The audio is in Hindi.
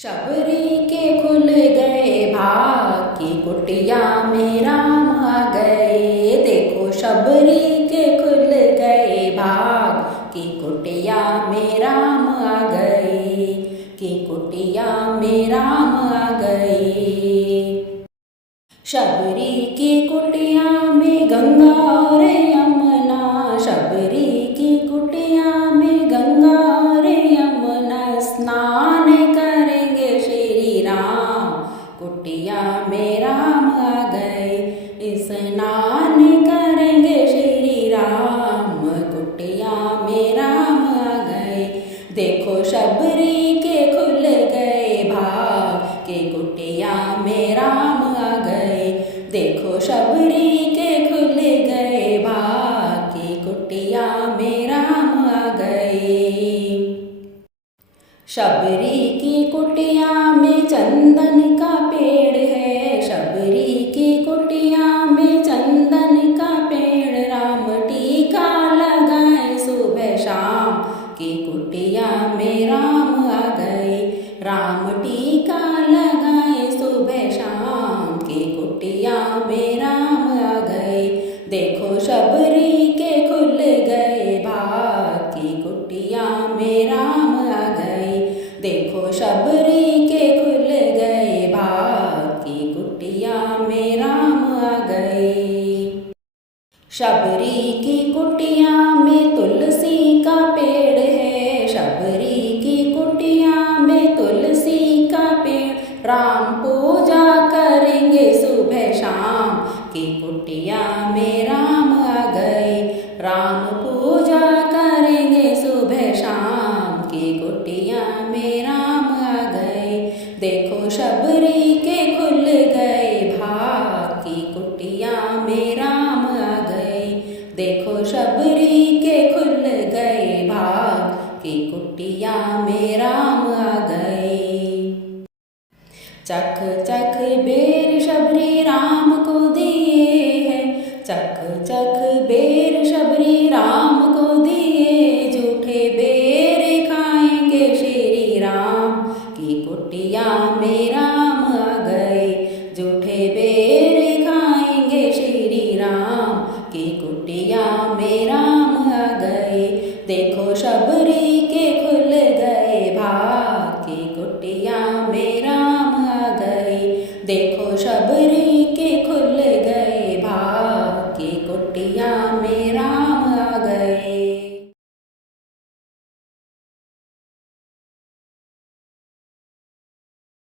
शबरी के खुल गए भाग की कुटिया में राम आ गए। देखो शबरी के खुल गए भाग की कुटिया में राम आ गए। की कुटिया में राम आ गए। शबरी की कुटिया में गंगा और यमुना। शबरी की कुटिया में गंगा और यमुना। स्नान करेंगे श्री राम कुटिया में राम आ गए। स्नान करेंगे श्री राम कुटिया में राम आ गए। देखो शबरी के खुल गए भाग के कुटिया में राम आ गए। देखो शबरी के खुल गए भाग की कुटिया में राम आ गए। शबरी की कुटिया में चंदन का पेड़ है। शबरी की कुटिया में चंदन का पेड़। राम टीका लगाए सुबह शाम की कुटिया में राम आ गए। राम टीका लगाए सुबह शाम की कुटिया में राम आ गए। देखो शबरी के खुल गए भाग की कुटिया में राम आ गए। देखो शबरी के खुल गए भाग की कुटिया में राम आ गए। शबरी की कुटिया में तुलसी का पेड़ है। शबरी की कुटिया में तुलसी का पेड़। राम पूजा करेंगे सुबह शाम की कुटिया में राम आ गए। राम पूजा करेंगे सुबह शाम की कुटिया में राम आ गए। देखो शबरी के खुल गए भाग की कुटिया में राम आ गए। देखो शबरी के खुल गए भाग की कुटिया में राम आ गए। चख चख बेर शबरी राम को दिए हैं। चख चख बेर शबरी राम को दिए। झूठे बेर खाएंगे श्री राम की कुटिया में राम आ गए। झूठे बेर खाएंगे श्री राम की कुटिया में राम आ गए। देखो शबरी के खुल गए भाग की कुटिया